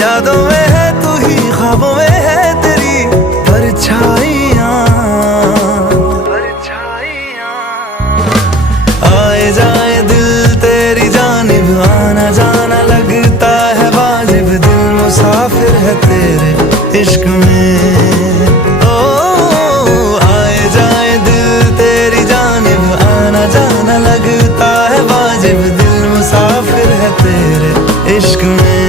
यादों में है तू ही, ख्वाबों में है तेरी परछाइयाँ। आए जाए दिल तेरी जानिब, आना जाना लगता है वाजिब। दिल मुसाफिर है तेरे इश्क में। ओ आए जाए दिल तेरी जानिब, आना जाना लगता है वाजिब। दिल मुसाफिर है तेरे इश्क में।